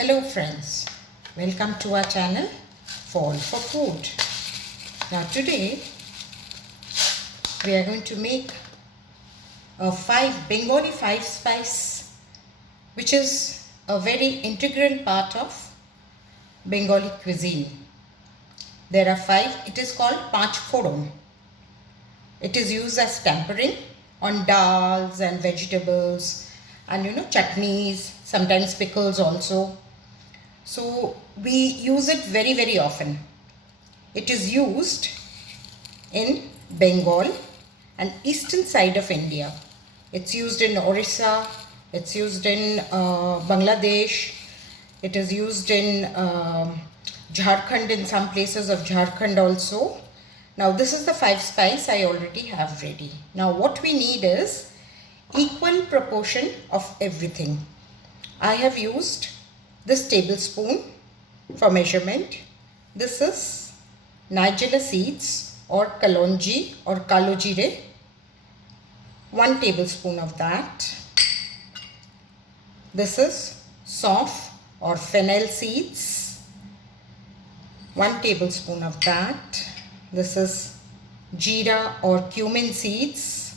Hello friends, welcome to our channel Fall for Food. Now today we are going to make a Bengali Five Spice, which is a very integral part of Bengali cuisine. There are five. It is called Panch Phoron. It is used as tempering on dals and vegetables and chutneys, sometimes pickles also. So we use it very often. It is used in Bengal and eastern side of India. It's used in Orissa, it's used in Bangladesh, it is used in Jharkhand, in some places of Jharkhand also. Now this is the five spice I already have ready. Now what we need is equal proportion of everything. I have used this tablespoon for measurement. This is Nigella seeds or kalonji or kalojire. 1 tablespoon of that. This is sauf or fennel seeds. 1 tablespoon of that. This is jeera or cumin seeds.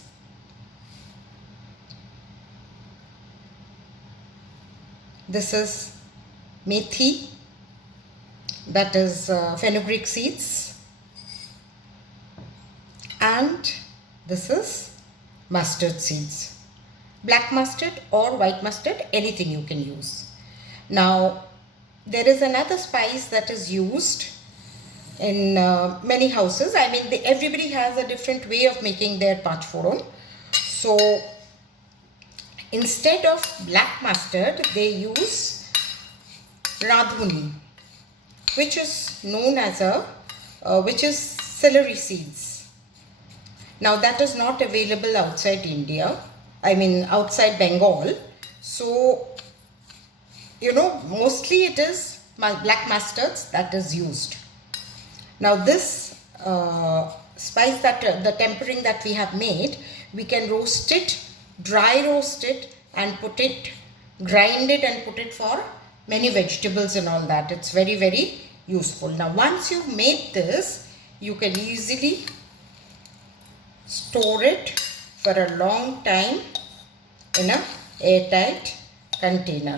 This is methi, that is fenugreek seeds, and this is mustard seeds. Black mustard or white mustard, anything you can use. Now there is another spice that is used in many houses. I mean, everybody has a different way of making their Panch Phoron. So instead of black mustard, they use radhuni, which is known as which is celery seeds. Now that is not available outside India, I mean outside Bengal. So mostly it is black mustards that is used. Now this spice, that the tempering that we have made, we can roast it, dry roast it, and grind it and put it for many vegetables and all that. It's very useful. Now once you've made this, you can easily store it for a long time in a airtight container.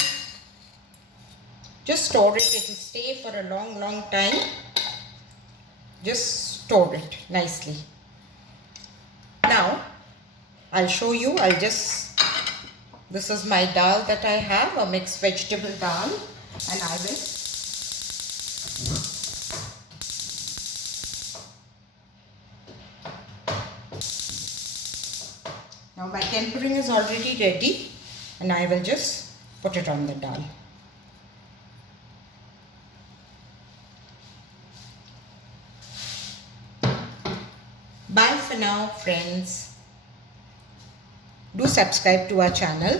Just store it, it will stay for a long time. Just store it nicely. Now I'll show you. This is my dal that I have, a mixed vegetable dal, and I will now my tempering is already ready, and I will just put it on the dal. Bye for now, friends. Do subscribe to our channel.